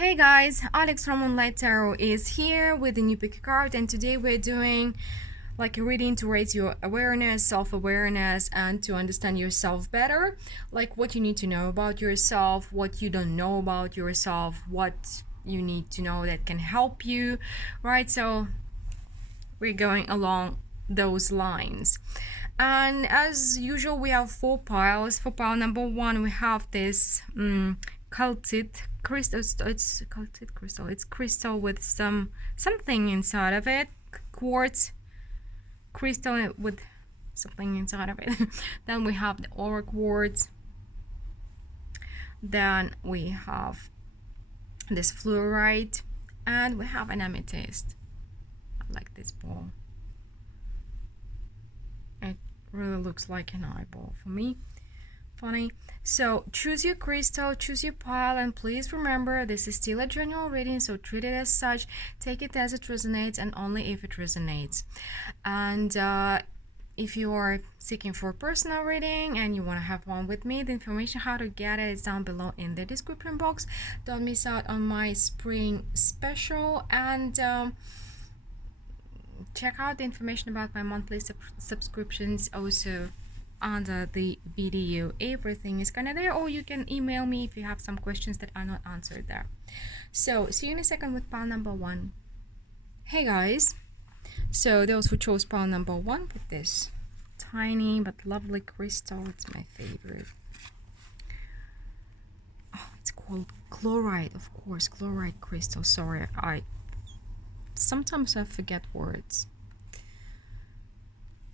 Hey guys, Alex from Moonlight Tarot is here with a new pick card, and today we're doing like a reading to raise your awareness, self-awareness, and to understand yourself better, like what you need to know about yourself, what you don't know about yourself, what you need to know that can help you, right? So we're going along those lines. And as usual, we have four piles. For pile number one, we have this cultite crystal. It's cultite crystal. It's crystal with something inside of it. Quartz crystal with something inside of it. Then we have the aura quartz. Then we have this fluorite, and we have an amethyst. I like this ball. It really looks like an eyeball for me. Funny. So choose your crystal, choose your pile, and please remember this is still a general reading, so treat it as such, take it as it resonates, and only if it resonates. And if you are seeking for a personal reading and you want to have one with me, the information how to get it is down below in the description box. Don't miss out on my spring special, and check out the information about my monthly subscriptions also under the video. Everything is kind of there, or you can email me if you have some questions that are not answered there. So see you in a second with pile number one. Hey guys, so those who chose pile number one with this tiny but lovely crystal, it's my favorite. Oh, it's called chloride, of course, chloride crystal. Sorry, sometimes I forget words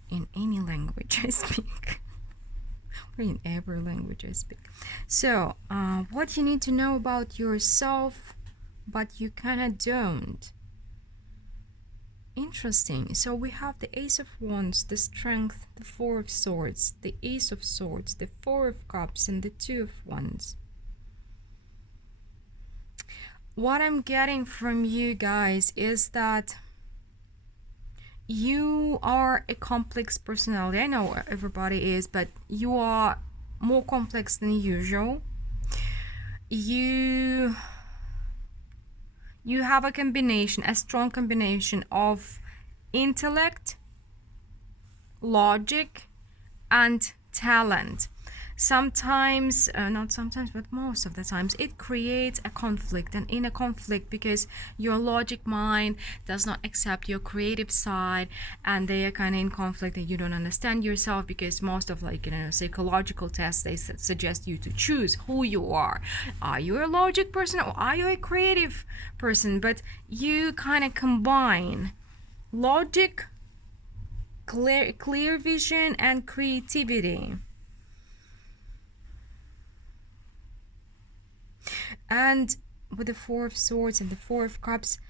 in any language I speak, or in every language I speak. So what you need to know about yourself but you kind of don't. Interesting. So we have the Ace of Wands, the Strength, the Four of Swords, the Ace of Swords, the Four of Cups, and the Two of Wands. What I'm getting from you guys is that you are a complex personality. I know everybody is, but you are more complex than usual. You have a combination, a strong combination of intellect, logic, and talent. Sometimes, not sometimes, but most of the times, it creates a conflict, an inner conflict, because your logic mind does not accept your creative side, and they are kind of in conflict, that you don't understand yourself, because most of, like, psychological tests, they suggest you to choose who you are. Are you a logic person, or are you a creative person? But you kind of combine logic, clear vision, and creativity. And with the Four of Swords and the Four of Cups,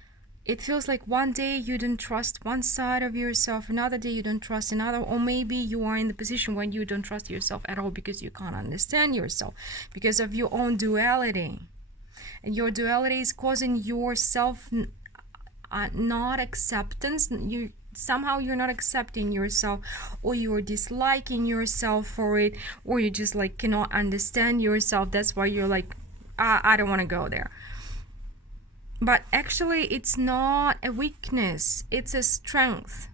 it feels like one day you don't trust one side of yourself, another day you don't trust another, or maybe you are in the position when you don't trust yourself at all because you can't understand yourself because of your own duality. And your duality is causing yourself not acceptance. Somehow you're not accepting yourself, or you're disliking yourself for it, or you just like cannot understand yourself. That's why you're like, I don't want to go there. But actually it's not a weakness, it's a strength.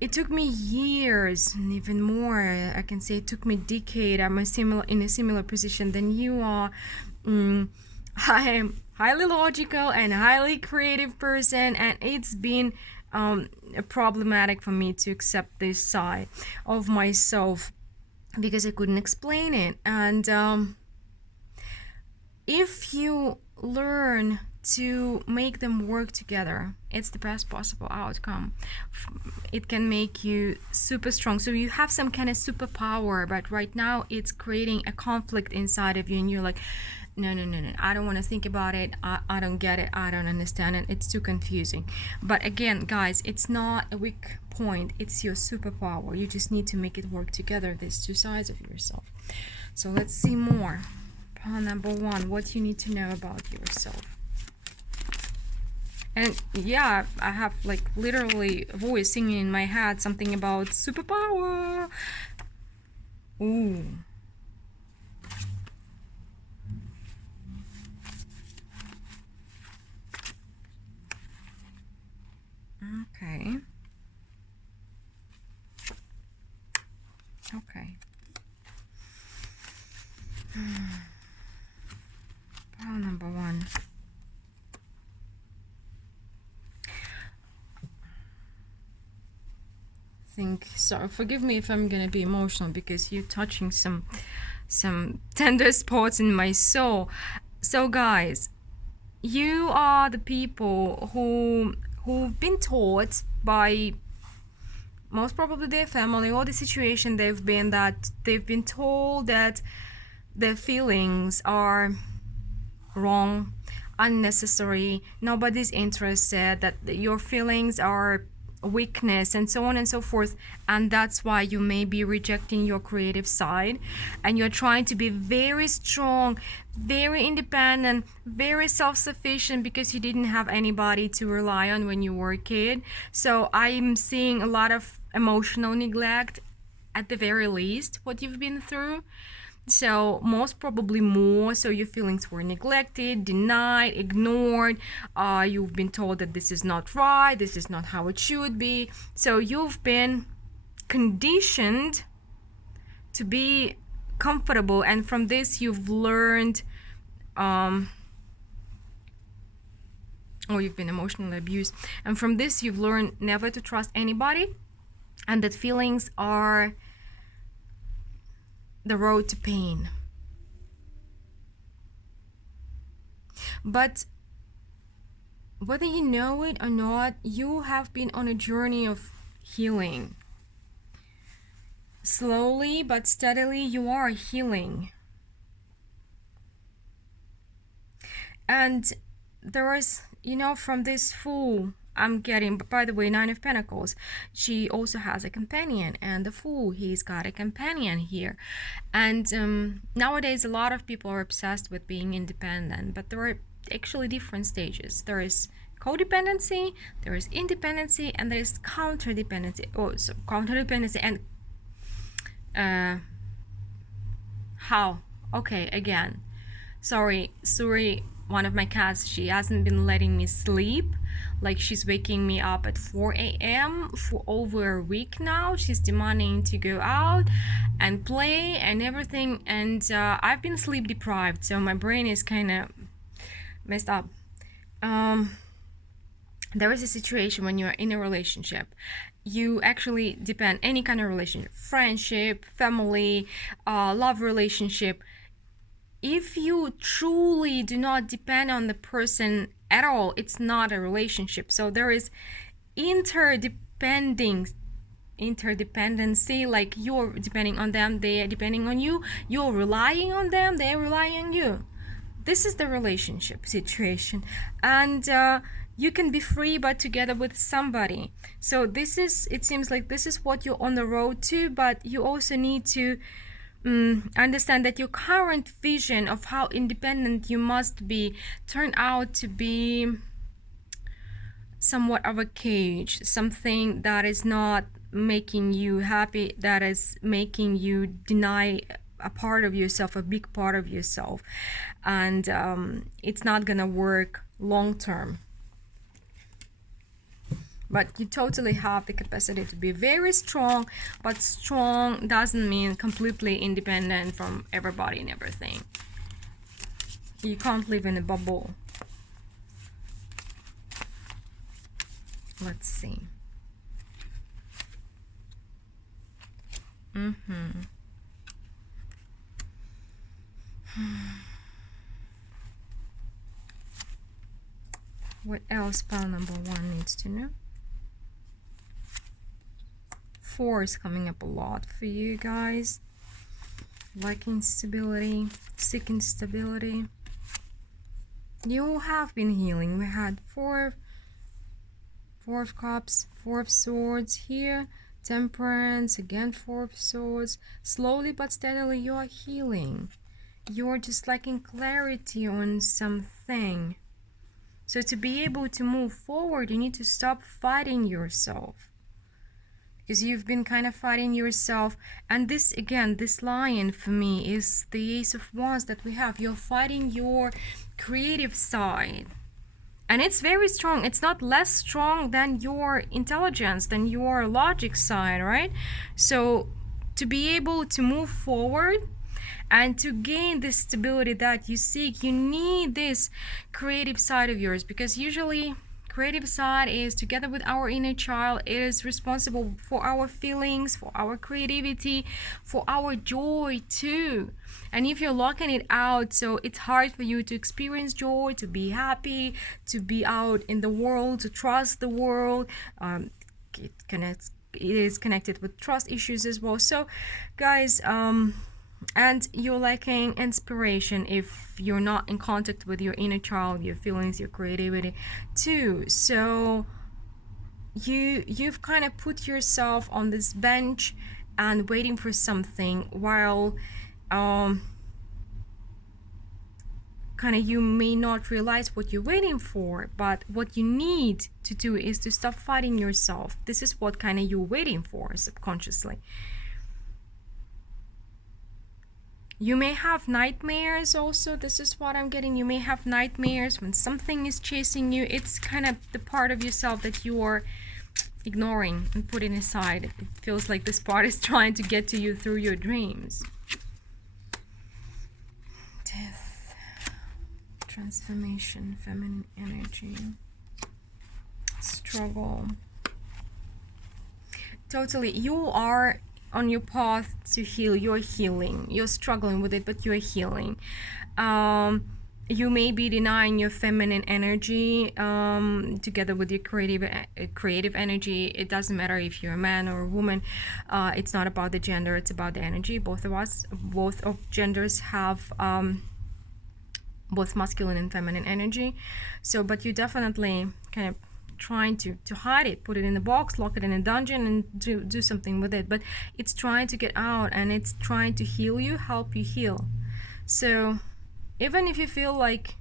It took me years, and even more, I can say it took me a decade. I'm in a similar position than you are. I am highly logical and highly creative person, and it's been problematic for me to accept this side of myself because I couldn't explain it. And if you learn to make them work together, it's the best possible outcome. It can make you super strong. So you have some kind of superpower, but right now it's creating a conflict inside of you, and you're like, no, I don't want to think about it. I don't get it. I don't understand it. It's too confusing. But again, guys, it's not a weak point. It's your superpower. You just need to make it work together, these two sides of yourself. So let's see more. Pile number one, what you need to know about yourself. And yeah, I have like literally a voice singing in my head something about superpower. Ooh. Okay. Okay. Pile number one. So forgive me if I'm gonna be emotional because you're touching some tender spots in my soul. So guys, you are the people who've been taught by most probably their family or the situation they've been told that their feelings are wrong, unnecessary, nobody's interested, that your feelings are weakness, and so on and so forth. And that's why you may be rejecting your creative side, and you're trying to be very strong, very independent, very self-sufficient because you didn't have anybody to rely on when you were a kid. So I'm seeing a lot of emotional neglect, at the very least, what you've been through. So most probably more, so your feelings were neglected, denied, ignored. You've been told that this is not right, this is not how it should be. So you've been conditioned to be comfortable, and from this you've learned or you've been emotionally abused, and from this you've learned never to trust anybody, and that feelings are the road to pain. But whether you know it or not, you have been on a journey of healing. Slowly but steadily, you are healing. And there is, from this Fool I'm getting, by the way, Nine of Pentacles, she also has a companion, and the Fool, he's got a companion here. And nowadays a lot of people are obsessed with being independent, but there are actually different stages. There is codependency, there is independency, and there is counterdependency. Counterdependency and how? Okay, again, sorry, Suri, one of my cats, she hasn't been letting me sleep. Like, she's waking me up at 4 a.m. for over a week now. She's demanding to go out and play and everything, and I've been sleep deprived, so my brain is kind of messed up. There is a situation when you're in a relationship, you actually depend, any kind of relationship, friendship, family, love relationship, if you truly do not depend on the person at all, it's not a relationship. So there is interdependency, like you're depending on them, they are depending on you, you're relying on them, they're relying on you. This is the relationship situation, and you can be free but together with somebody. So it seems like this is what you're on the road to, but you also need to understand that your current vision of how independent you must be turned out to be somewhat of a cage, something that is not making you happy, that is making you deny a part of yourself, a big part of yourself, and it's not gonna work long term. But you totally have the capacity to be very strong, but strong doesn't mean completely independent from everybody and everything. You can't live in a bubble. Let's see. What else pile number one needs to know? 4 is coming up a lot for you guys. Liking stability, seeking stability. You have been healing. We had 4 of Cups, 4 of Swords here, Temperance, again 4 of Swords. Slowly but steadily you are healing. You're just lacking clarity on something. So to be able to move forward, you need to stop fighting yourself, because you've been kind of fighting yourself. And this, again, this lion for me is the Ace of Wands that we have. You're fighting your creative side, And it's very strong. It's not less strong than your intelligence, than your logic side, right? So to be able to move forward and to gain the stability that you seek, you need this creative side of yours, because usually creative side is together with our inner child. It is responsible for our feelings, for our creativity, for our joy too. And if you're locking it out, so it's hard for you to experience joy, to be happy, to be out in the world, to trust the world. It is connected with trust issues as well. So guys, and you're lacking inspiration if you're not in contact with your inner child, your feelings, your creativity too. So you've kind of put yourself on this bench and waiting for something, while kind of you may not realize what you're waiting for. But what you need to do is to stop fighting yourself. This is what kind of you're waiting for subconsciously. You may have nightmares also. This is what I'm getting. You may have nightmares when something is chasing you. It's kind of the part of yourself that you are ignoring and putting aside. It feels like this part is trying to get to you through your dreams. Death, transformation, feminine energy, struggle. Totally, you are on your path to heal. You're healing. You're struggling with it, but you're healing. You may be denying your feminine energy together with your creative energy. It doesn't matter if you're a man or a woman. It's not about the gender, it's about the energy. Both of genders have both masculine and feminine energy. So, but you definitely kind of trying to hide it, put it in a box, lock it in a dungeon, and do something with it. But it's trying to get out, and it's trying to heal you, help you heal. So even if you feel like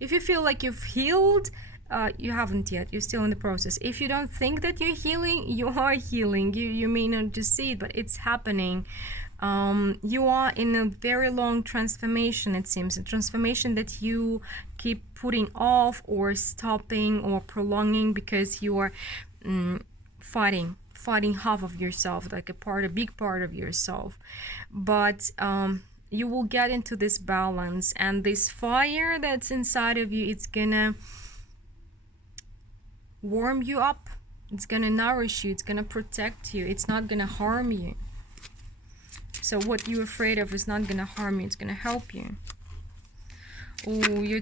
you've healed, you haven't yet. You're still in the process. If you don't think that you're healing, you are healing. You may not just see it, but it's happening. You are in a very long transformation, it seems, a transformation that you keep putting off or stopping or prolonging because you are fighting half of yourself, like a big part of yourself. But you will get into this balance, and this fire that's inside of you, it's gonna warm you up, it's gonna nourish you, it's gonna protect you, it's not gonna harm you. So what you're afraid of is not gonna harm you, it's gonna help you. Oh, you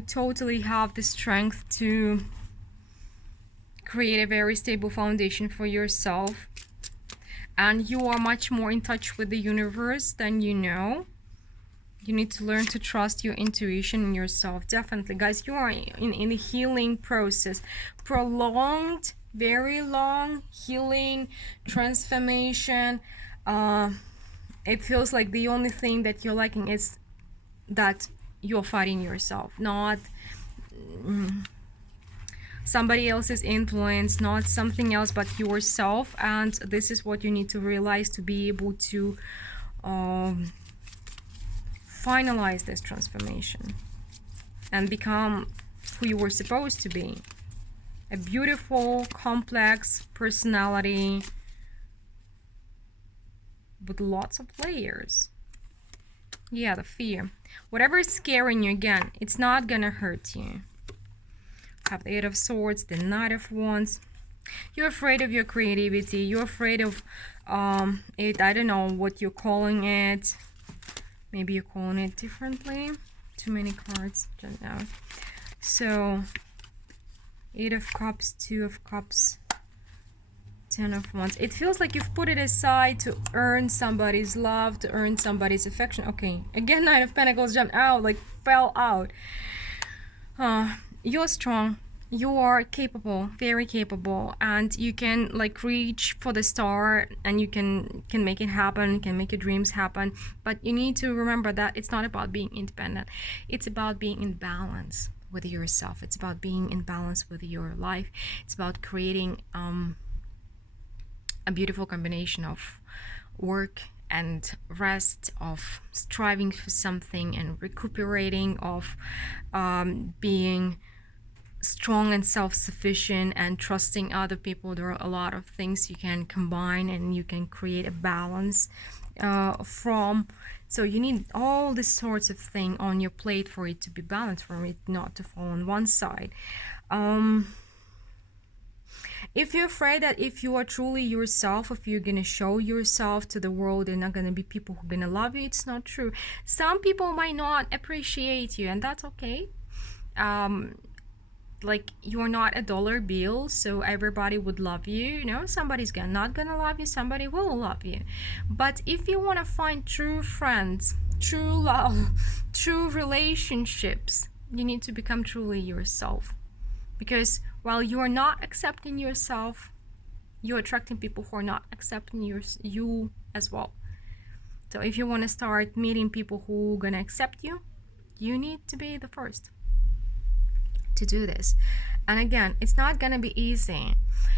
totally have the strength to create a very stable foundation for yourself, and you are much more in touch with the universe than you know. You need to learn to trust your intuition and yourself. Definitely, guys, you are in a healing process, prolonged, very long healing transformation. It feels like the only thing that you're liking is that you're fighting yourself, not somebody else's influence, not something else, but yourself. And this is what you need to realize to be able to finalize this transformation and become who you were supposed to be, a beautiful, complex personality with lots of layers. Yeah, the fear. Whatever is scaring you, again, it's not gonna hurt you. Have the Eight of Swords, the Knight of Wands. You're afraid of your creativity. You're afraid of it. I don't know what you're calling it. Maybe you're calling it differently. Too many cards. Don't know. So, Eight of Cups, Two of Cups, Ten of Wands. It feels like you've put it aside to earn somebody's love, to earn somebody's affection. Okay, again, Nine of Pentacles jumped out, like fell out. You're strong. You are capable, very capable, and you can like reach for the star, and you can make it happen, can make your dreams happen. But you need to remember that it's not about being independent. It's about being in balance with yourself. It's about being in balance with your life. It's about creating a beautiful combination of work and rest, of striving for something and recuperating, of being strong and self-sufficient and trusting other people. There are a lot of things you can combine and you can create a balance from. So you need all these sorts of thing on your plate for it to be balanced, for it not to fall on one side. If you're afraid that if you are truly yourself, if you're gonna show yourself to the world, there are not gonna be people who are gonna love you, it's not true. Some people might not appreciate you, and that's okay. Like, you're not a dollar bill, so everybody would love you. You know, somebody's not gonna love you, somebody will love you. But if you want to find true friends, true love, true relationships, you need to become truly yourself. Because while you are not accepting yourself, you're attracting people who are not accepting you as well. So if you want to start meeting people who are gonna accept you, you need to be the first to do this. And again, it's not gonna be easy.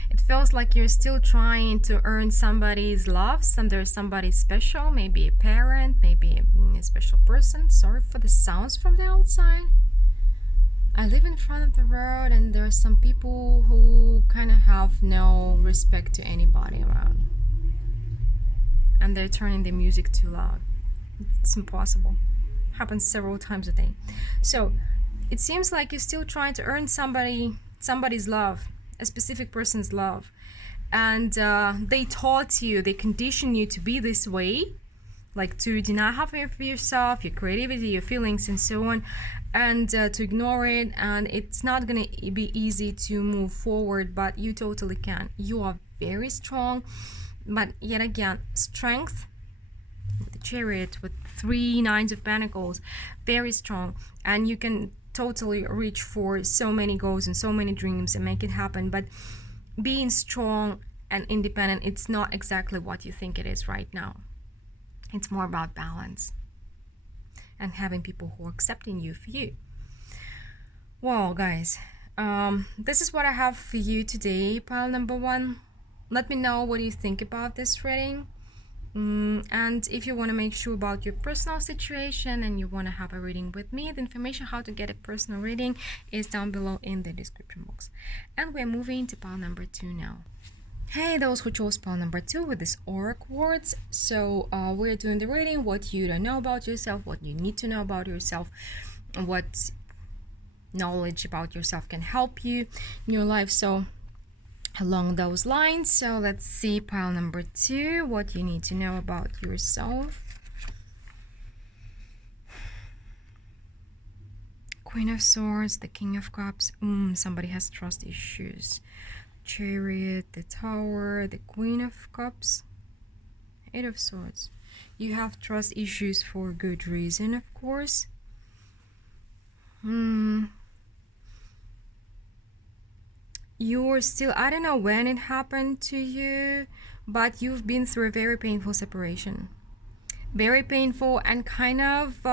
It feels like you're still trying to earn somebody's love. There's somebody special, maybe a parent, maybe a special person. Sorry for the sounds from the outside. I live in front of the road, and there are some people who kind of have no respect to anybody around, and they're turning the music too loud. It's impossible. Happens several times a day. So it seems like you're still trying to earn somebody's love, a specific person's love. And they taught you, they conditioned you to be this way, like to deny half of yourself, your creativity, your feelings, and so on, and to ignore it. And it's not going to be easy to move forward, but you totally can. You are very strong. But yet again, strength, with the Chariot, with 3 Nines of Pentacles, very strong. And you can totally reach for so many goals and so many dreams and make it happen. But being strong and independent, it's not exactly what you think it is right now. It's more about balance and having people who are accepting you for you. Well, guys, this is what I have for you today, pile number 1. Let me know what you think about this reading. And if you want to make sure about your personal situation and you want to have a reading with me, the information how to get a personal reading is down below in the description box. And we're moving to pile number 2 now. Hey, those who chose pile number 2 with this oracle words. So we're doing the reading, what you don't know about yourself, what you need to know about yourself, what knowledge about yourself can help you in your life. So along those lines, so let's see pile number 2, what you need to know about yourself. Queen of Swords, the King of Cups. Somebody has trust issues. Chariot, the Tower, the Queen of Cups, 8 of Swords. You have trust issues for good reason, of course. You're still, I don't know when it happened to you, but you've been through a very painful separation. Very painful, and kind of,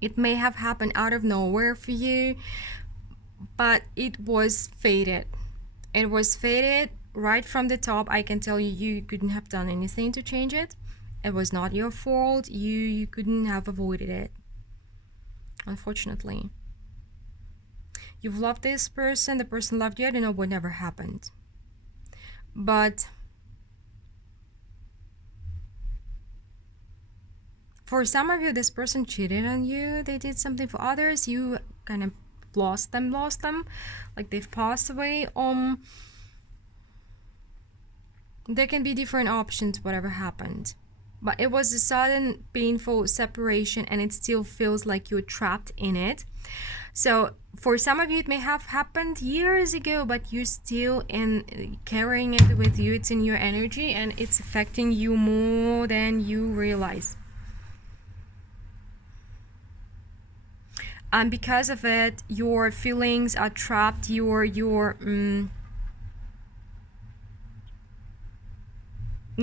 it may have happened out of nowhere for you, but it was fated. It was fated right from the top. I can tell you, you couldn't have done anything to change it. It was not your fault. You couldn't have avoided it, unfortunately. You've loved this person, the person loved you. I don't know what never happened. But for some of you, this person cheated on you. They did something for others. You kind of lost them. Like they've passed away. There can be different options, whatever happened. But it was a sudden, painful separation, and it still feels like you're trapped in it. So for some of you, it may have happened years ago, but you're still carrying it with you. It's in your energy, and it's affecting you more than you realize. And because of it, your feelings are trapped. You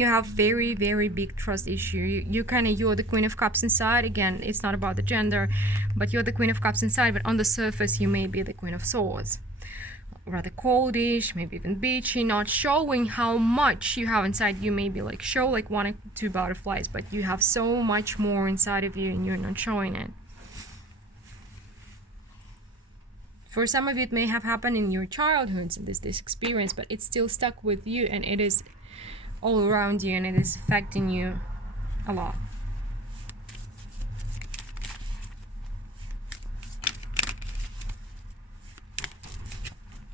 have very, very big trust issue. You're the Queen of Cups inside. Again, it's not about the gender, but you're the Queen of Cups inside, but on the surface you may be the Queen of Swords. rather coldish, maybe even beachy, not showing how much you have inside you. Maybe like show like one or two butterflies, but you have so much more inside of you and you're not showing it. For some of you, it may have happened in your childhood, this experience, but it's still stuck with you and it is all around you and it is affecting you a lot.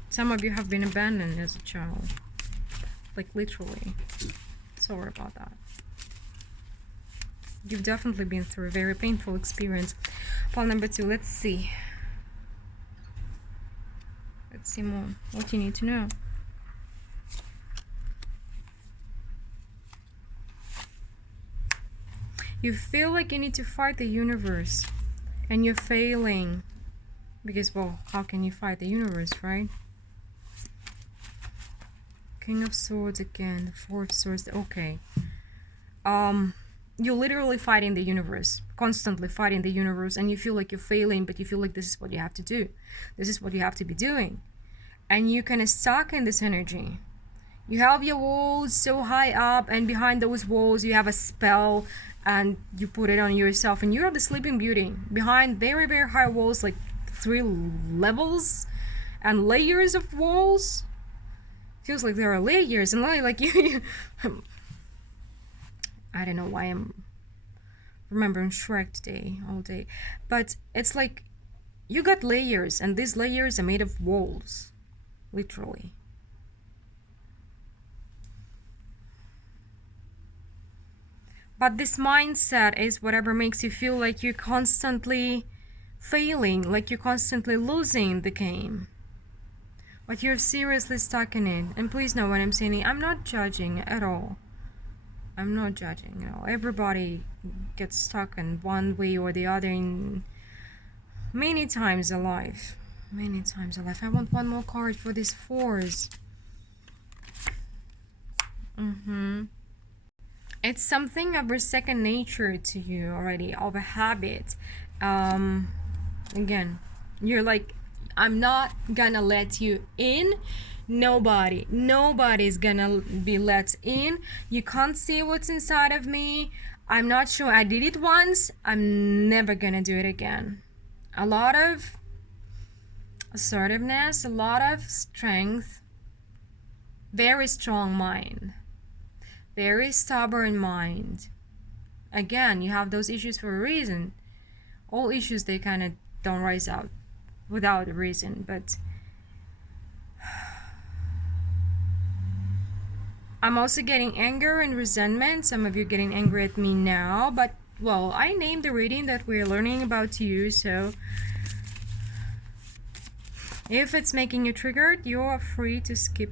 Some of you have been abandoned as a child, like literally. Sorry about that. You've definitely been through a very painful experience. Pile number 2, let's see. Let's see more, what you need to know. You feel like you need to fight the universe and you're failing because, well, how can you fight the universe, right? King of Swords again, the Four of Swords. Okay. You're literally fighting the universe, constantly fighting the universe, and you feel like you're failing, but you feel like this is what you have to do. This is what you have to be doing. And you're kind of stuck in this energy. You have your walls so high up, and behind those walls you have a spell, and you put it on yourself, and you're the Sleeping Beauty. Behind very, very high walls, like 3 levels and layers of walls. Feels like there are layers and like you I don't know why I'm remembering Shrek today all day, but it's like you got layers and these layers are made of walls, literally. But this mindset is whatever makes you feel like you're constantly failing, like you're constantly losing the game. But you're seriously stuck in it. And please know what I'm saying. I'm not judging at all. I'm not judging at all. Everybody gets stuck in one way or the other in many times in life. Many times in life. I want one more card for these 4s. It's something of a second nature to you already, of a habit. Again, you're like, I'm not gonna let you in. Nobody's gonna be let in. You can't see what's inside of me. I'm not sure. I did it once. I'm never gonna do it again. A lot of assertiveness, a lot of strength, very strong mind, very stubborn mind. Again, you have those issues for a reason. All issues, they kind of don't rise out without a reason, but I'm also getting anger and resentment. Some of you are getting angry at me now, but well, I named the reading that we're learning about you, so if it's making you triggered, you are free to skip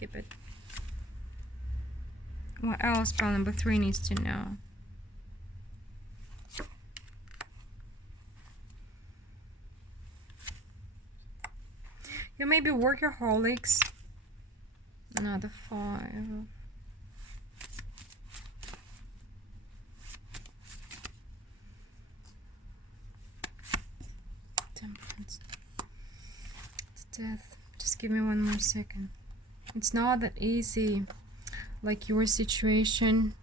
it. What else pile number 3 needs to know? You may be workaholics. Another 5. Temperance. It's death. Just give me one more second. It's not that easy. Like your situation.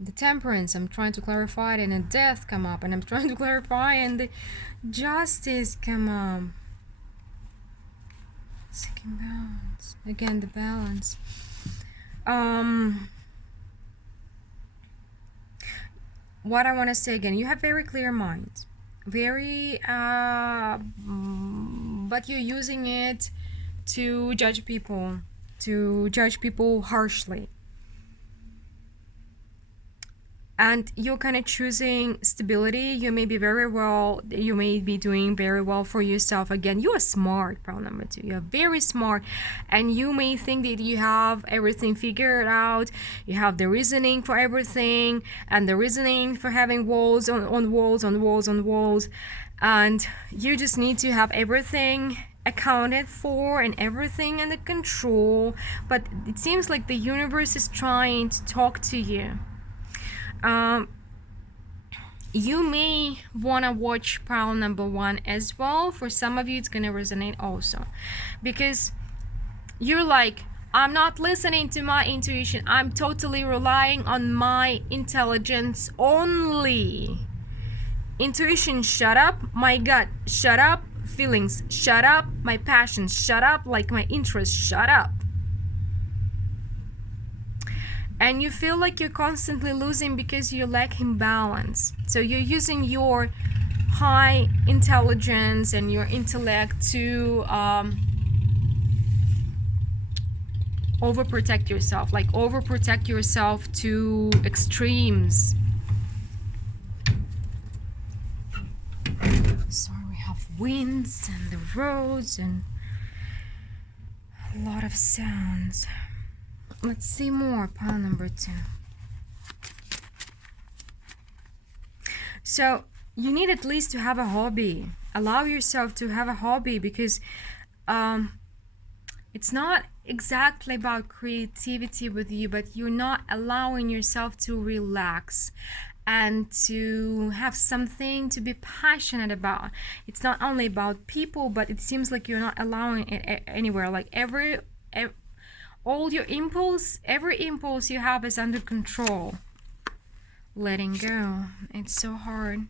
The Temperance, I'm trying to clarify it, and a death come up, and I'm trying to clarify, and the Justice come up. Seeking balance. Again, the balance. What I want to say again, you have very clear mind. Very, but you're using it to judge people harshly. And you're kind of choosing stability. You may be doing very well for yourself. Again, you are smart, pile number 2. You're very smart, and you may think that you have everything figured out. You have the reasoning for everything, and the reasoning for having walls on walls, and you just need to have everything accounted for and everything under control. But it seems like the universe is trying to talk to you. you may want to watch pile number 1 as well. For some of you, it's going to resonate also, because you're like, I'm not listening to my intuition. I'm totally relying on my intelligence only. Intuition, shut up. My gut, shut up. Feelings, shut up. My passions, shut up. Like my interests, shut up. And you feel like you're constantly losing because you lack balance. So you're using your high intelligence and your intellect to overprotect yourself, like overprotect yourself to extremes. Sorry, we have winds and the roads and a lot of sounds. Let's see more. Pile number 2. So you need at least to have a hobby. Allow yourself to have a hobby, because it's not exactly about creativity with you, but you're not allowing yourself to relax and to have something to be passionate about. It's not only about people, but it seems like you're not allowing it anywhere. Like all your impulse, every impulse you have is under control. Letting go. It's so hard.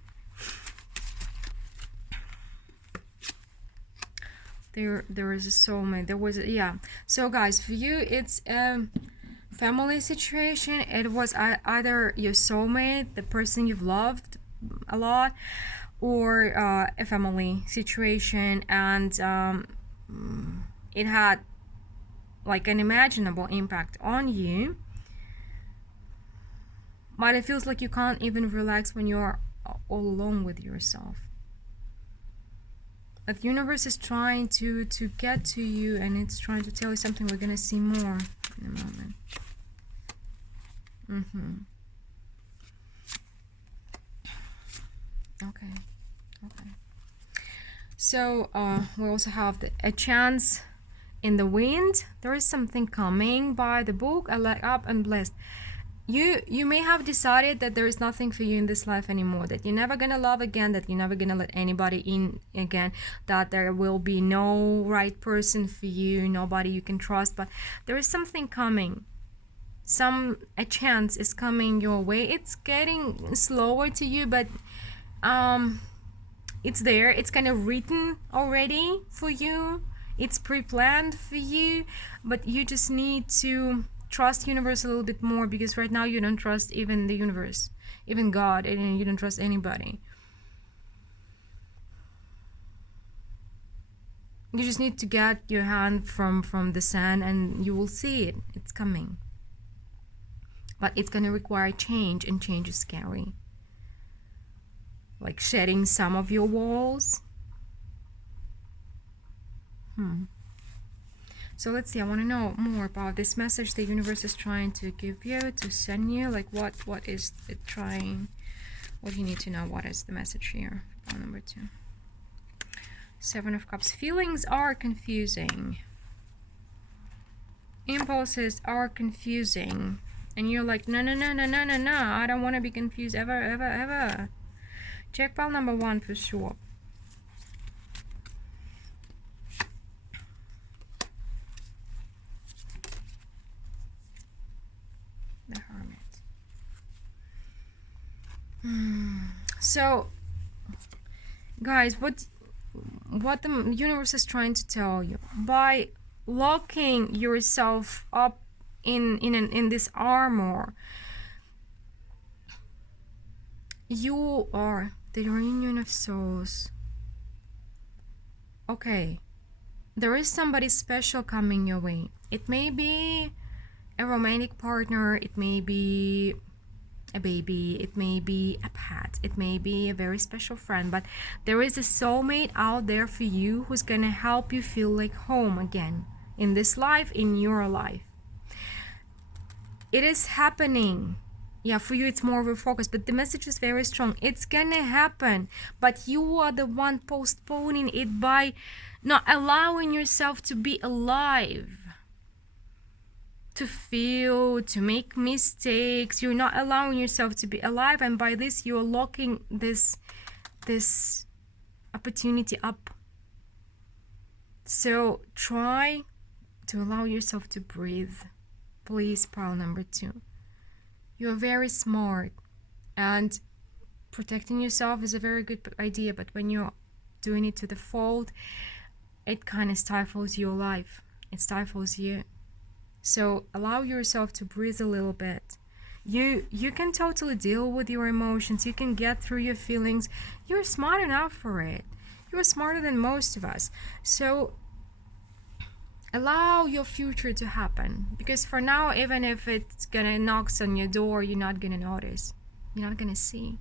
There is a soulmate. There was yeah. So guys, for you, it's family situation. It was either your soulmate, the person you've loved a lot, or a family situation, and it had like an unimaginable impact on you. But it feels like you can't even relax when you're all alone with yourself. But the universe is trying to get to you, and it's trying to tell you something. We're gonna see more in a moment. Okay. So we also have a chance in the wind. There is something coming by the book. I Let Up and Blessed. You may have decided that there is nothing for you in this life anymore, that you're never gonna love again, that you're never gonna let anybody in again, that there will be no right person for you, nobody you can trust. But there is something coming. A chance is coming your way. It's getting slower to you, but it's there. It's kind of written already for you. It's pre-planned for you, but you just need to trust universe a little bit more, because right now you don't trust even the universe, even God, and you don't trust anybody. You just need to get your hand from the sand, and you will see it. It's coming. But it's going to require change, and change is scary. Like shedding some of your walls. So let's see, I want to know more about this message the universe is trying to give you, to send you. Like what is it trying? What do you need to know? What is the message here? File number 2. 7 of Cups. Feelings are confusing. Impulses are confusing. And you're like, no, I don't want to be confused ever. Check pile number 1 for sure. The Hermit. So, guys, what the universe is trying to tell you, by locking yourself up in this armor, you are the reunion of souls. Okay, there is somebody special coming your way. It may be a romantic partner, it may be a baby, it may be a pet, it may be a very special friend, but there is a soulmate out there for you who's gonna help you feel like home again in this life, in your life. It is happening. Yeah, for you it's more of a focus, but the message is very strong. It's gonna happen, but you are the one postponing it by not allowing yourself to be alive. to feel, to make mistakes. You're not allowing yourself to be alive, and by this you're locking this opportunity up. So try to allow yourself to breathe, please. Pile number 2, you're very smart, and protecting yourself is a very good idea, but when you're doing it to the fault, it kind of stifles your life. It stifles you. So allow yourself to breathe a little bit. You can totally deal with your emotions. You can get through your feelings. You're smart enough for it. You're smarter than most of us. So allow your future to happen, because for now, even if it's gonna knocks on your door, you're not gonna notice. You're not gonna see.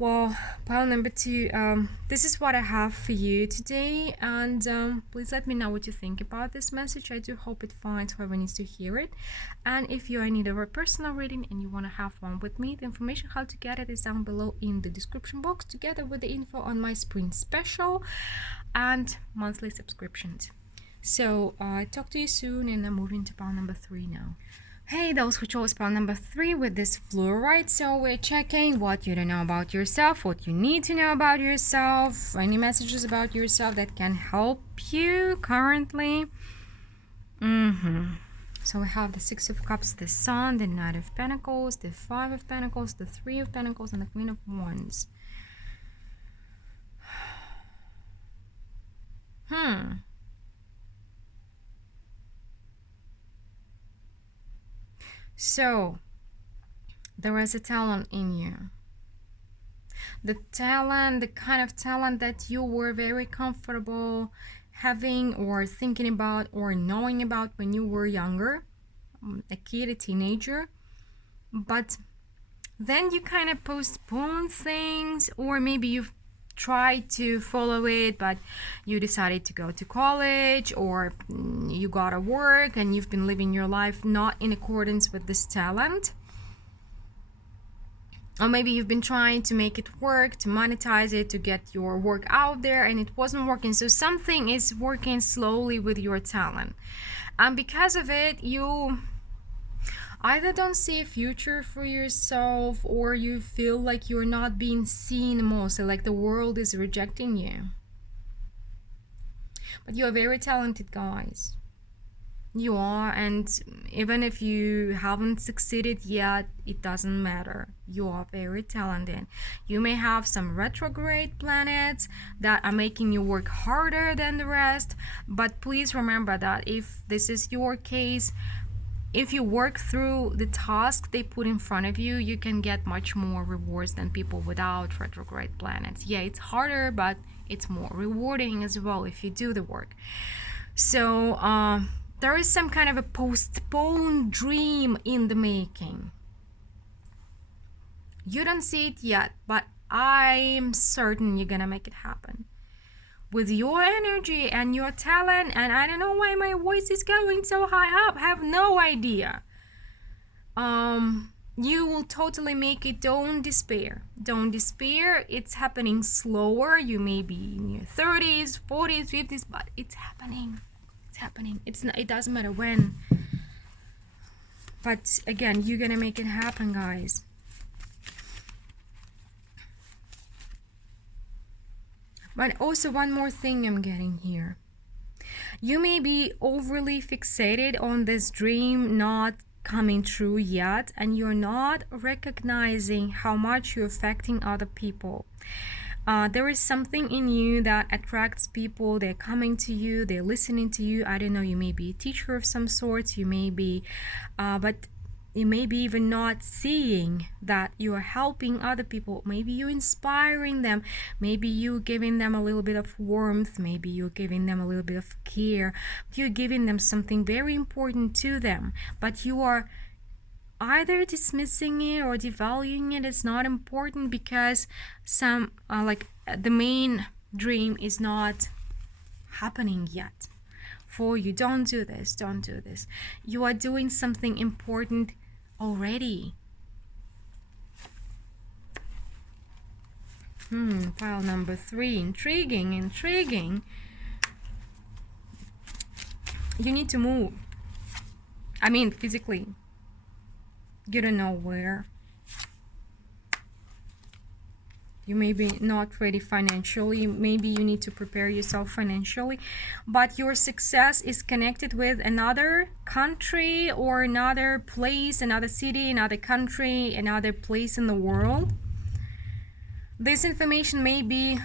Well, pile number 2, this is what I have for you today, and please let me know what you think about this message. I do hope it finds whoever needs to hear it. And if you are in need of a personal reading and you want to have one with me, the information how to get it is down below in the description box, together with the info on my spring special and monthly subscriptions. So talk to you soon, and I'm moving to pile number 3 now. Hey, those who chose pile number 3 with this fluorite. So we're checking what you don't know about yourself, what you need to know about yourself, any messages about yourself that can help you currently. So we have the 6 of Cups, the Sun, the Knight of Pentacles, the 5 of Pentacles, the 3 of Pentacles, and the Queen of Wands. So there is a talent in you. The talent, the kind of talent that you were very comfortable having or thinking about or knowing about when you were younger, a kid, a teenager. But then you kind of postpone things, or maybe you've tried to follow it, but you decided to go to college, or you got to work and you've been living your life not in accordance with this talent. Or maybe you've been trying to make it work, to monetize it, to get your work out there, and it wasn't working. So something is working slowly with your talent. And because of it, you either don't see a future for yourself, or you feel like you're not being seen mostly, like the world is rejecting you. But you are very talented, guys. You are, and even if you haven't succeeded yet, it doesn't matter. You are very talented. You may have some retrograde planets that are making you work harder than the rest, but please remember that if this is your case, if you work through the task they put in front of you, you can get much more rewards than people without retrograde planets. Yeah, it's harder, but it's more rewarding as well if you do the work. So there is some kind of a postponed dream in the making. You don't see it yet, but I'm certain you're gonna make it happen. With your energy and your talent, and I don't know why my voice is going so high up, I have no idea. You will totally make it. Don't despair. Don't despair. It's happening slower. You may be in your 30s, 40s, 50s, but it's happening. It's happening. It doesn't matter when. But again, you're gonna make it happen, guys. But also one more thing I'm getting here. You may be overly fixated on this dream not coming true yet, and you're not recognizing how much you're affecting other people. There is something in you that attracts people. They're coming to you, they're listening to you. I don't know, you may be a teacher of some sort, you may be, but you may be even not seeing that you are helping other people. Maybe you're inspiring them. Maybe you're giving them a little bit of warmth. Maybe you're giving them a little bit of care. You're giving them something very important to them. But you are either dismissing it or devaluing it. It's not important because some, the main dream is not happening yet for you. Don't do this. Don't do this. You are doing something important already. Pile number 3. Intriguing. You need to move. I mean, physically. You don't know where. You may be not ready financially. Maybe you need to prepare yourself financially. But your success is connected with another country or another place, another city, another country, another place in the world. This information may be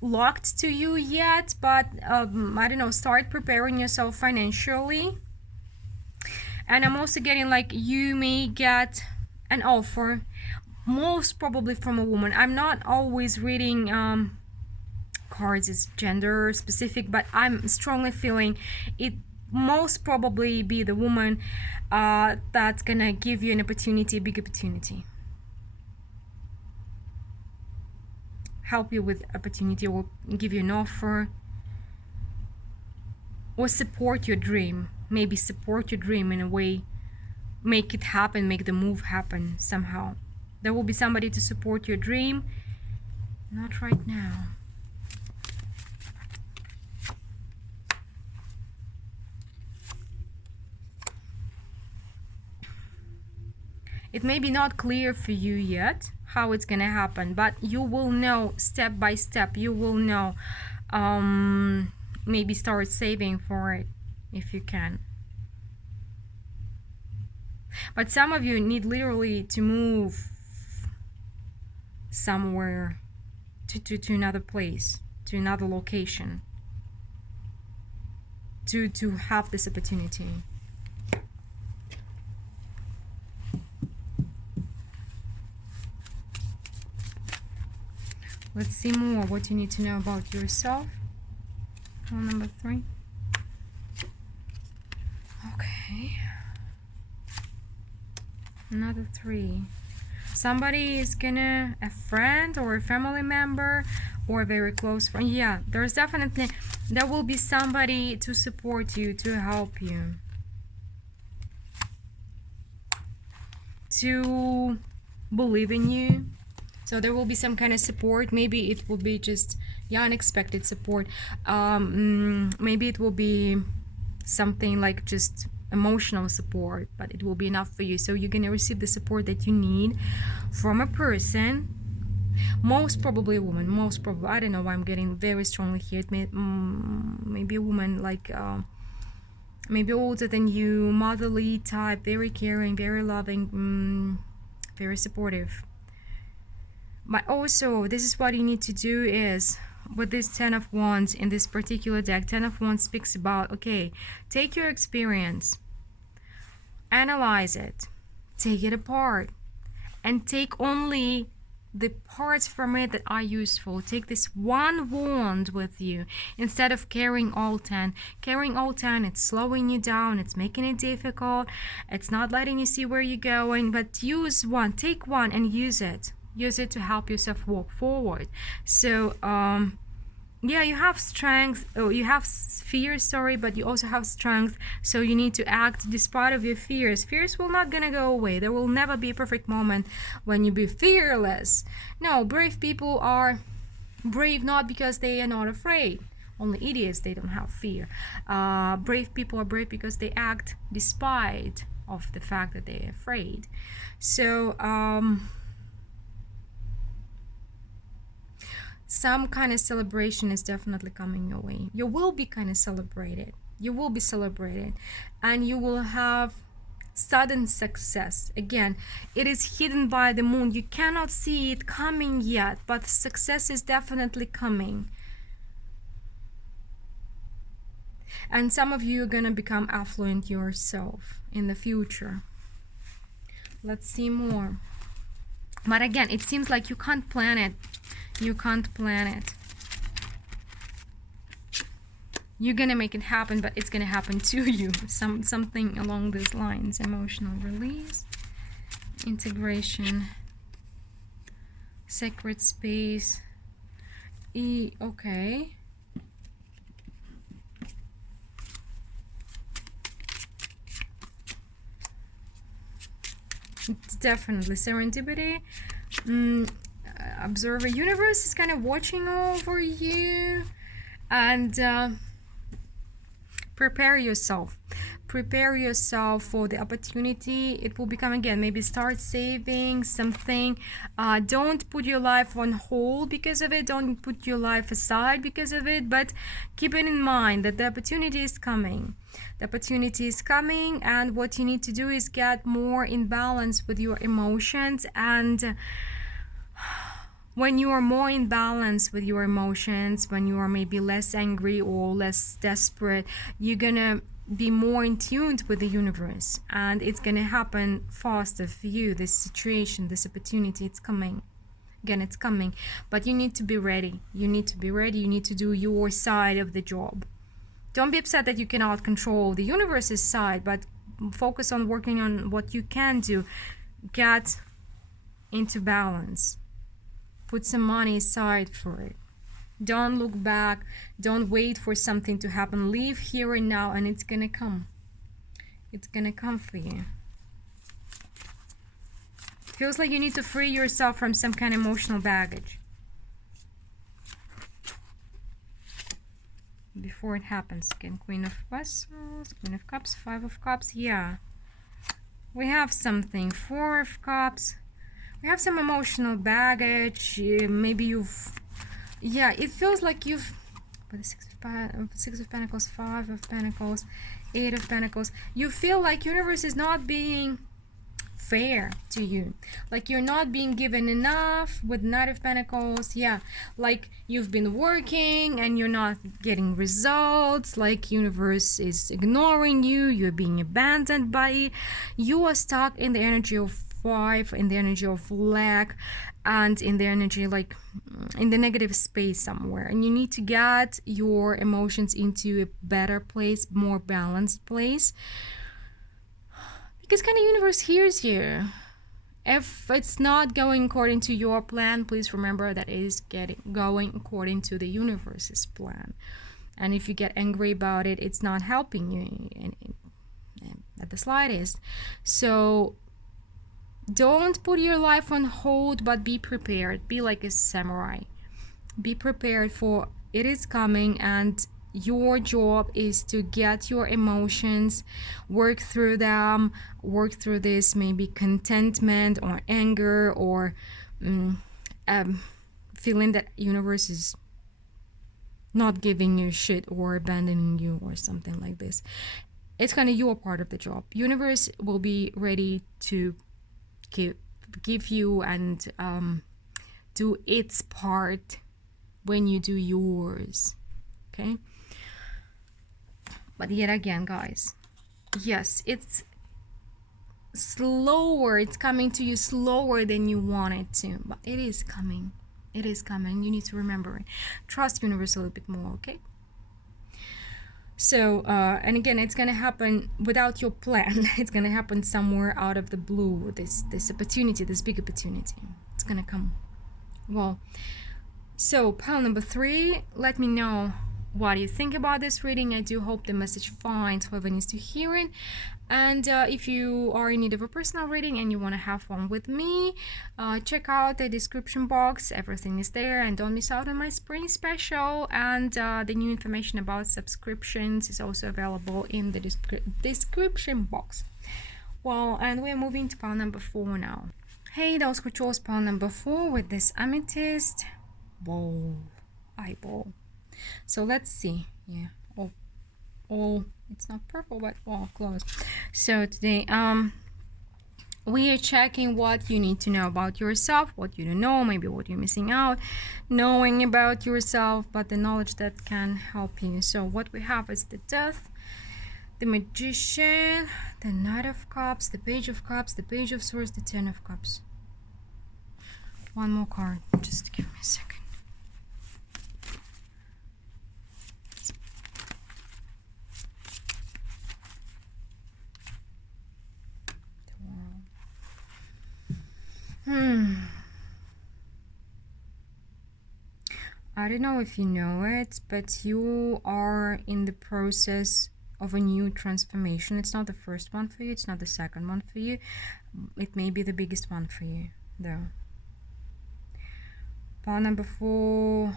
locked to you yet, but I don't know, start preparing yourself financially. And I'm also getting like you may get an offer, most probably from a woman. I'm not always reading cards as gender specific, but I'm strongly feeling it most probably be the woman that's gonna give you an opportunity, a big opportunity, help you with opportunity, or give you an offer, or support your dream. Maybe support your dream in a way, make it happen, make the move happen somehow. There will be somebody to support your dream. Not right now. It may be not clear for you yet how it's gonna happen, but you will know step by step. You will know. Maybe start saving for it if you can. But some of you need literally to move somewhere to another place, to another location, to have this opportunity. Let's see more what you need to know about yourself. Number 3. Okay. Another 3. Somebody is gonna, a friend or a family member or a very close friend. Yeah, there's definitely, there will be somebody to support you, to help you, to believe in you. So there will be some kind of support. Maybe it will be just unexpected support. Maybe it will be something like just emotional support, but it will be enough for you. So you're gonna receive the support that you need from a person, most probably a woman. Most probably, I don't know why I'm getting very strongly here. It may, maybe a woman, like maybe older than you, motherly type, very caring, very loving, very supportive. But also, this is what you need to do is, with this 10 of Wands in this particular deck, 10 of Wands speaks about, okay, take your experience, analyze it, take it apart, and take only the parts from it that are useful. Take this one wand with you instead of carrying all 10. Carrying all 10, it's slowing you down, it's making it difficult, it's not letting you see where you're going. But use one, take one and use it. Use it to help yourself walk forward. So yeah, you have strength, you have fears, sorry, but you also have strength. So you need to act despite of your fears. Fears will not gonna go away. There will never be a perfect moment when you be fearless. No, brave people are brave not because they are not afraid. Only idiots, they don't have fear. Brave people are brave because they act despite of the fact that they're afraid. So some kind of celebration is definitely coming your way. You will be kind of celebrated. You will be celebrated, and you will have sudden success. Again, it is hidden by the moon. You cannot see it coming yet, but success is definitely coming. And some of you are gonna become affluent yourself in the future. Let's see more. But again, it seems like you can't plan it. You can't plan it. You're gonna make it happen, but it's gonna happen to you. Something along these lines. Emotional release, integration, sacred space. Okay. It's definitely serendipity. Observer, universe is kind of watching over you and prepare yourself. Prepare yourself for the opportunity. It will become again. Maybe start saving something. Don't put your life on hold because of it. Don't put your life aside because of it. But keep it in mind that the opportunity is coming. The opportunity is coming, and what you need to do is get more in balance with your emotions. And when you are more in balance with your emotions, when you are maybe less angry or less desperate, you're gonna be more in tune with the universe, and it's gonna happen faster for you. This situation, this opportunity, it's coming. Again, it's coming, but you need to be ready. You need to be ready. You need to do your side of the job. Don't be upset that you cannot control the universe's side, but focus on working on what you can do. Get into balance. Put some money aside for it. Don't look back. Don't wait for something to happen. Live here and now, and it's gonna come. It's gonna come for you. Feels like you need to free yourself from some kind of emotional baggage before it happens. Again, Queen of Vessels, Queen of Cups, Five of Cups. Yeah, we have something. Four of Cups. We have some emotional baggage. Maybe you've, yeah, it feels like you've, with the Six of Pentacles, Five of Pentacles, Eight of Pentacles. You feel like universe is not being fair to you, like you're not being given enough. With Knight of Pentacles, yeah, like you've been working and you're not getting results, like universe is ignoring you, you're being abandoned by it. You are stuck in the energy of Five, in the energy of lack, and in the energy, like in the negative space somewhere, and you need to get your emotions into a better place, more balanced place, because kind of universe hears you. If it's not going according to your plan, please remember that it is going according to the universe's plan. And if you get angry about it, it's not helping you at the slightest. So don't put your life on hold, but be prepared. Be like a samurai. Be prepared for it is coming, and your job is to get your emotions, work through them, work through this maybe contentment or anger or feeling that universe is not giving you shit or abandoning you or something like this. It's kind of your part of the job. Universe will be ready to give you and do its part when you do yours. Okay, but yet again, guys, yes, it's slower, it's coming to you slower than you want it to, but it is coming. It is coming. You need to remember it. Trust universe a little bit more. Okay, so and again, it's gonna happen without your plan. It's gonna happen somewhere out of the blue. This opportunity, this big opportunity, it's gonna come. Well, so pile number 3, let me know what you think about this reading. I do hope the message finds whoever needs to hear it. And if you are in need of a personal reading and you want to have one with me, check out the description box. Everything is there, and don't miss out on my spring special. And the new information about subscriptions is also available in the description box. Well, and we're moving to pile number 4 now. Hey, those who chose pile number 4 with this amethyst eyeball. So let's see. Yeah. Oh, it's not purple, but close. So today we are checking what you need to know about yourself, what you don't know, maybe what you're missing out knowing about yourself, but the knowledge that can help you. So what we have is the Death, the Magician, the Knight of Cups, the Page of Cups, the Page of Swords, the Ten of Cups. One more card, just give me a second. I don't know if you know it, but you are in the process of a new transformation. It's not the first one for you, it's not the second one for you. It may be the biggest one for you, though. Pile number 4.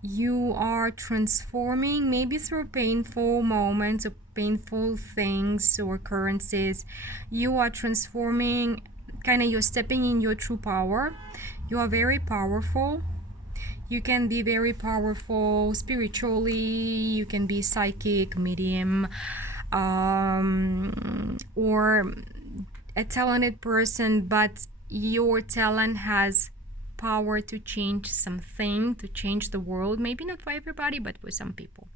you are transforming, maybe through painful moments or painful things or occurrences. You are transforming, kind of, you're stepping in your true power. You are very powerful. You can be very powerful spiritually. You can be psychic, medium, or a talented person, but your talent has power to change something, to change the world. Maybe not for everybody, but for some people.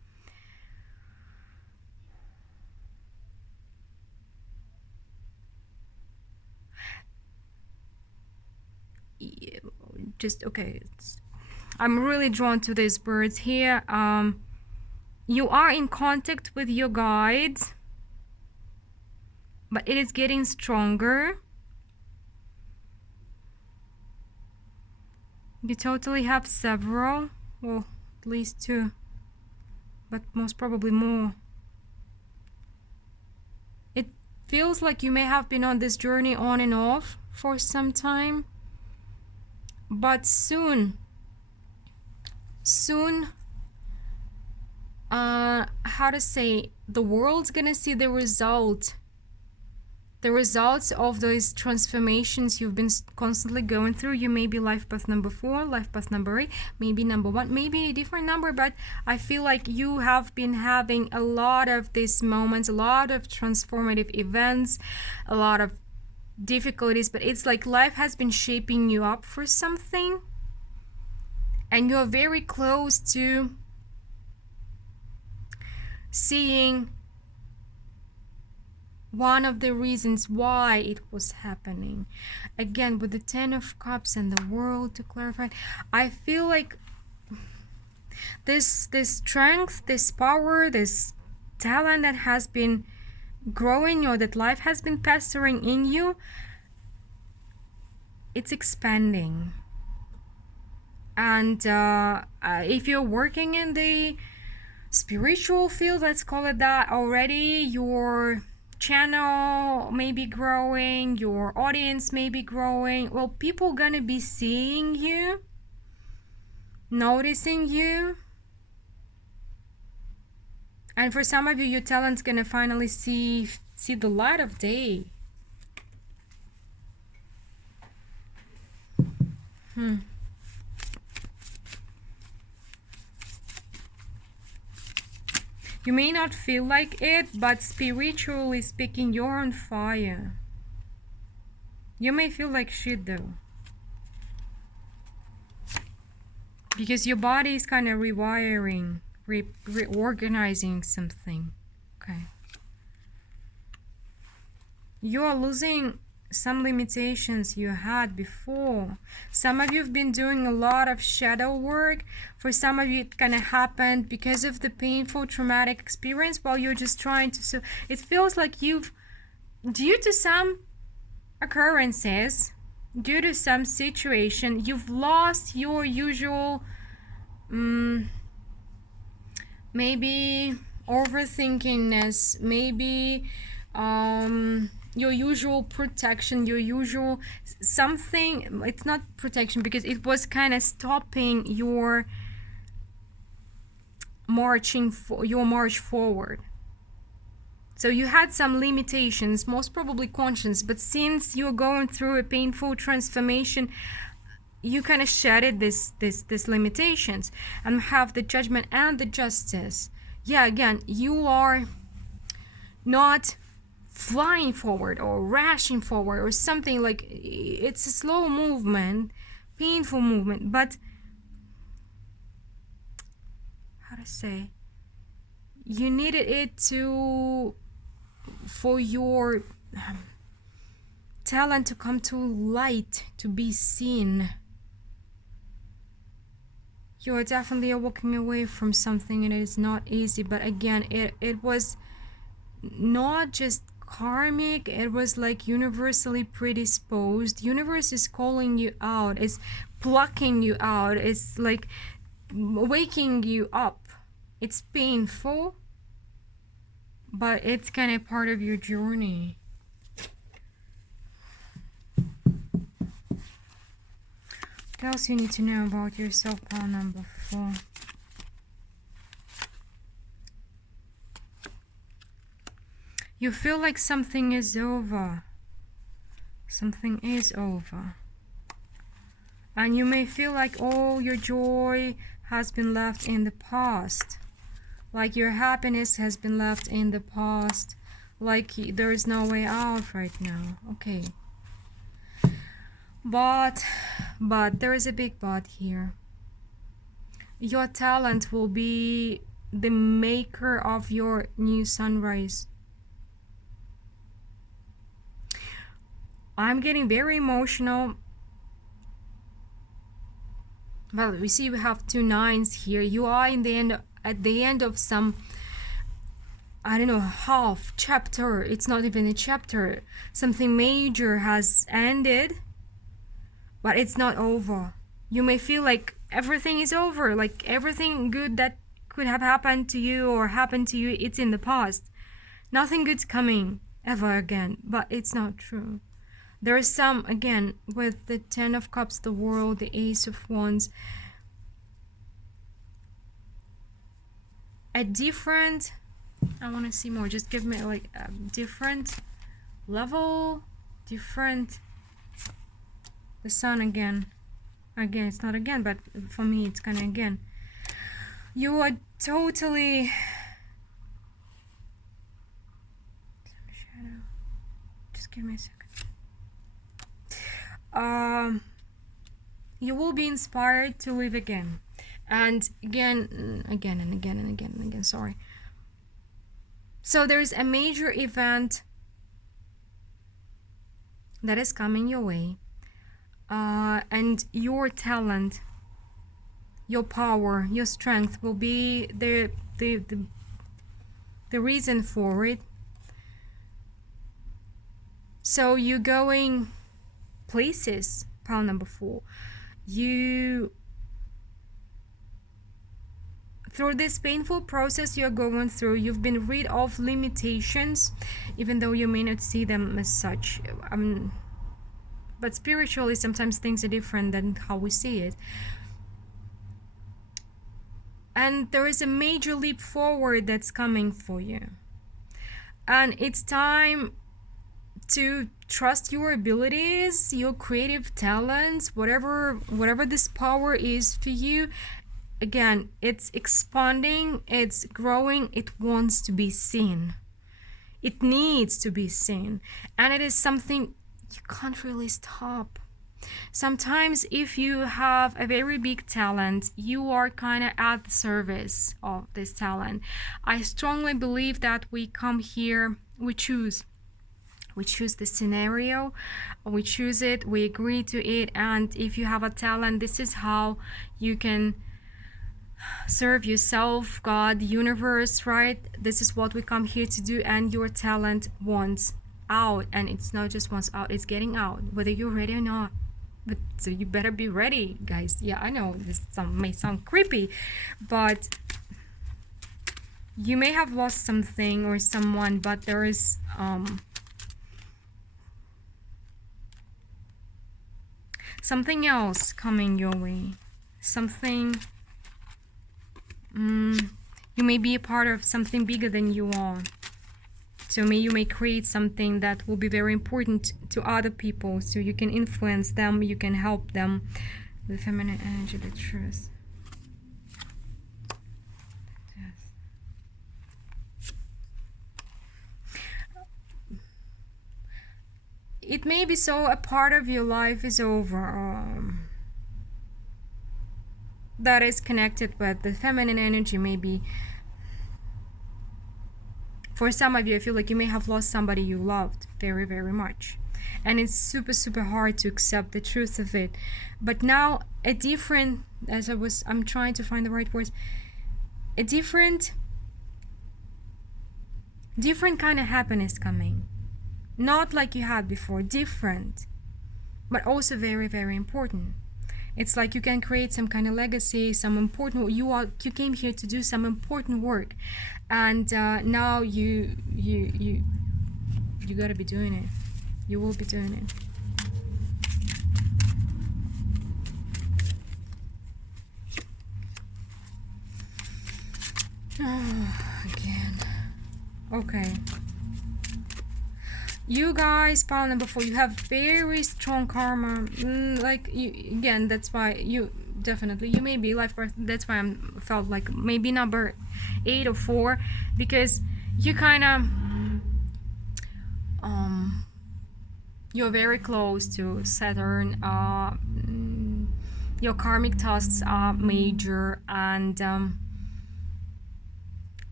Just okay. I'm really drawn to these birds here. You are in contact with your guides, but it is getting stronger. You totally have several, well, at least 2, but most probably more. It feels like you may have been on this journey on and off for some time, but soon, how to say, the world's gonna see the results of those transformations you've been constantly going through. You may be life path number 4, life path number 8, maybe number 1, maybe a different number, but I feel like you have been having a lot of these moments, a lot of transformative events, a lot of difficulties, but it's like life has been shaping you up for something, and you're very close to seeing one of the reasons why it was happening. Again, with the 10 of Cups and the World to clarify, I feel like this strength, this power, this talent that has been growing, or that life has been pestering in you, it's expanding. And if you're working in the spiritual field, let's call it that, already, your channel may be growing, your audience may be growing. Well, people gonna be seeing you, noticing you, and for some of you, your talent's gonna finally see the light of day. You may not feel like it, but spiritually speaking, you're on fire. You may feel like shit though, because your body is kind of rewiring, reorganizing something. Okay. You are losing some limitations you had before. Some of you have been doing a lot of shadow work. For some of you, it kind of happened because of the painful traumatic experience while you're just trying to, so it feels like you've, due to some occurrences, due to some situation, you've lost your usual maybe overthinkingness, maybe your usual protection, your usual something. It's not protection, because it was kind of stopping your march forward. So you had some limitations, most probably conscious, but since you're going through a painful transformation, you kind of shedded this limitations and have the Judgment and the Justice. Yeah, again, you are not flying forward or rushing forward or something, like it's a slow movement, painful movement, but how to say, you needed it to, for your talent to come to light, to be seen. You are definitely walking away from something, and it is not easy, but again, it was not just karmic, it was like universally predisposed. Universe is calling you out, it's plucking you out, it's like waking you up. It's painful, but it's kind of part of your journey. What else you need to know about yourself? Pile number 4. You feel like something is over. Something is over. And you may feel like all your joy has been left in the past. Like your happiness has been left in the past. Like there is no way out right now. Okay. But there is a big but here. Your talent will be the maker of your new sunrise. I'm getting very emotional. Well, we see we have 2 9s here. You are in the end, at the end of some, I don't know, half chapter. It's not even a chapter. Something major has ended, but it's not over. You may feel like everything is over, like everything good that could have happened to you or happened to you, it's in the past. Nothing good's coming ever again, but it's not true. There is some, again, with the 10 of Cups, the World, the Ace of Wands, a different, I want to see more, just give me like a different level, different, the Sun again, it's not again, but for me it's kind of again. You are totally, shadow, just give me a second. You will be inspired to live again, and again, sorry. So there's a major event that is coming your way, and your talent, your power, your strength will be the reason for it. So you're going places, pile number 4. You, through this painful process you're going through, you've been rid of limitations, even though you may not see them as such. But spiritually, sometimes things are different than how we see it. And there is a major leap forward that's coming for you. And it's time to trust your abilities, your creative talents, whatever this power is for you. Again, it's expanding, it's growing, it wants to be seen. It needs to be seen. And it is something you can't really stop. Sometimes if you have a very big talent, you are kind of at the service of this talent. I strongly believe that we come here, we choose the scenario, we choose it, we agree to it, and if you have a talent, this is how you can serve yourself, God, the universe, right? This is what we come here to do, and your talent wants out, and it's not just wants out, it's getting out, whether you're ready or not. But so you better be ready, guys. Yeah, I know this may sound creepy, but you may have lost something or someone, but there is something else coming your way. Something, you may be a part of something bigger than you are. So you may create something that will be very important to other people, so you can influence them, you can help them. The feminine energy, the truth. It may be so a part of your life is over, that is connected with the feminine energy. Maybe for some of you, I feel like you may have lost somebody you loved very, very much, and it's super, super hard to accept the truth of it. But now a different, I'm trying to find the right words, a different kind of happiness coming. Not like you had before, different, but also very, very important. It's like you can create some kind of legacy, some important, you came here to do some important work, and now you gotta be doing it. You will be doing it. Oh, again. Okay. You guys, pile number 4, you have very strong karma. Like, you, again, that's why you definitely, you may be life birth. That's why I felt like maybe number 8 or 4, because you kind of you're very close to Saturn. Your karmic tasks are major, and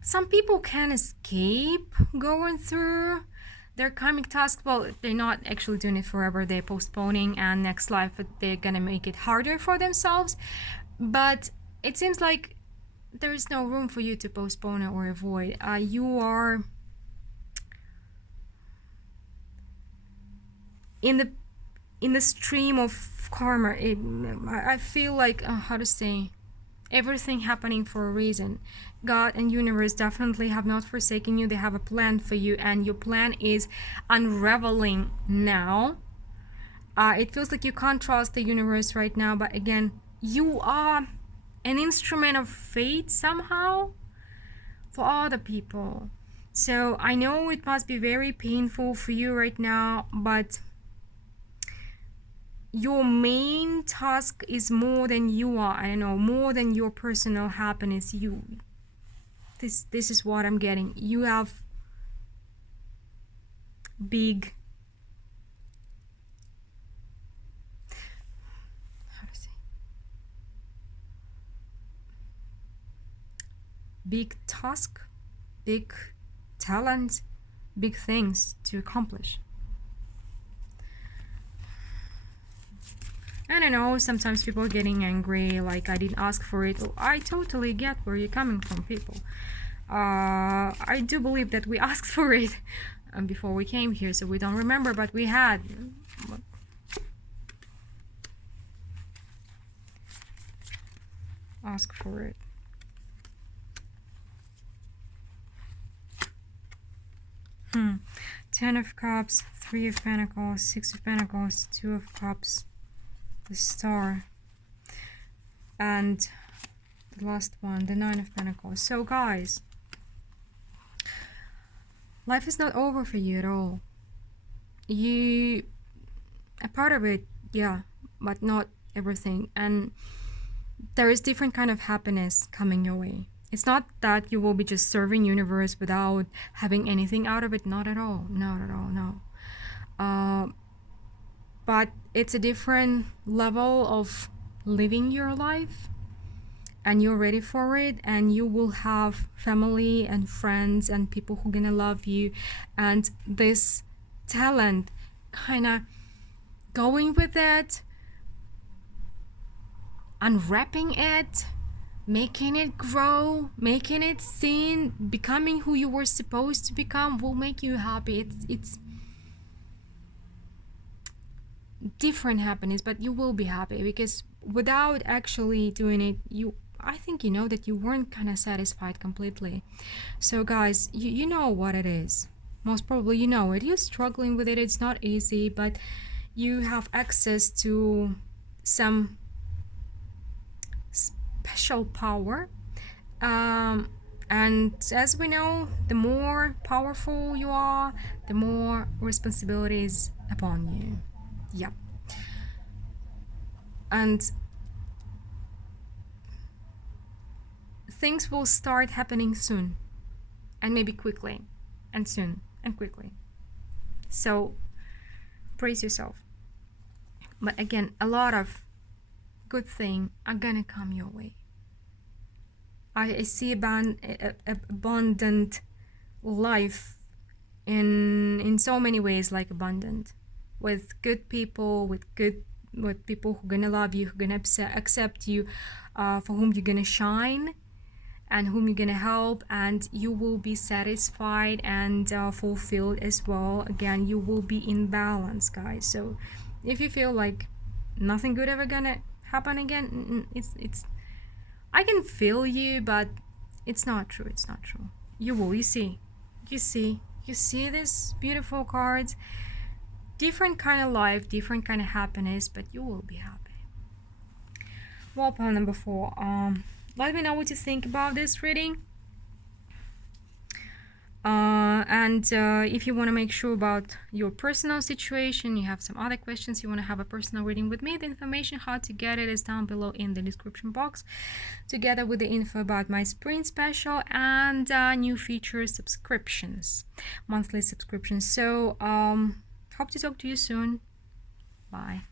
some people can escape going through their karmic task. Well, they're not actually doing it forever, they're postponing, and next life they're gonna make it harder for themselves. But it seems like there is no room for you to postpone it or avoid. You are in the stream of karma. I feel like, how to say, everything happening for a reason. God and universe definitely have not forsaken you. They have a plan for you, and your plan is unraveling now. It feels like you can't trust the universe right now, but again, you are an instrument of fate somehow for other people. So I know it must be very painful for you right now, but your main task is more than you are. I know, more than your personal happiness. This is what I'm getting. You have big, how to say, big task, big talent, big things to accomplish. And I know sometimes people are getting angry, like, I didn't ask for it. Oh, I totally get where you're coming from, people. I do believe that we asked for it before we came here, so we don't remember, but we had. Ask for it. Ten of Cups, Three of Pentacles, Six of Pentacles, Two of Cups, the Star, and the last one, the Nine of Pentacles. So guys, life is not over for you at all. You, a part of it, yeah, but not everything. And there is different kind of happiness coming your way. It's not that you will be just serving universe without having anything out of it. Not at all. Not at all. No. But it's a different level of living your life, and you're ready for it, and you will have family and friends and people who are gonna love you, and this talent kind of going with it, unwrapping it, making it grow, making it seen, becoming who you were supposed to become will make you happy. It's different happiness, but you will be happy, because without actually doing it, I think you know that you weren't kind of satisfied completely. So guys, you know what it is. Most probably you know it. You're struggling with it. It's not easy, but you have access to some special power. And as we know, the more powerful you are, the more responsibilities upon you. Yeah. And things will start happening soon, and maybe quickly, and soon, and quickly. So praise yourself. But again, a lot of good things are gonna come your way. I see abundant life in so many ways, like abundant, with good people, with people who are gonna love you, who are gonna accept you, for whom you're gonna shine, and whom you're gonna help, and you will be satisfied and fulfilled as well. Again, you will be in balance, guys. So if you feel like nothing good ever gonna happen again, it's I can feel you, but it's not true. It's not true. You will. You see this beautiful cards. Different kind of life, different kind of happiness, but you will be happy. Well, pile number 4. Let me know what you think about this reading. If you want to make sure about your personal situation, you have some other questions, you want to have a personal reading with me, the information how to get it is down below in the description box, together with the info about my spring special and new features, subscriptions, monthly subscriptions. So hope to talk to you soon. Bye.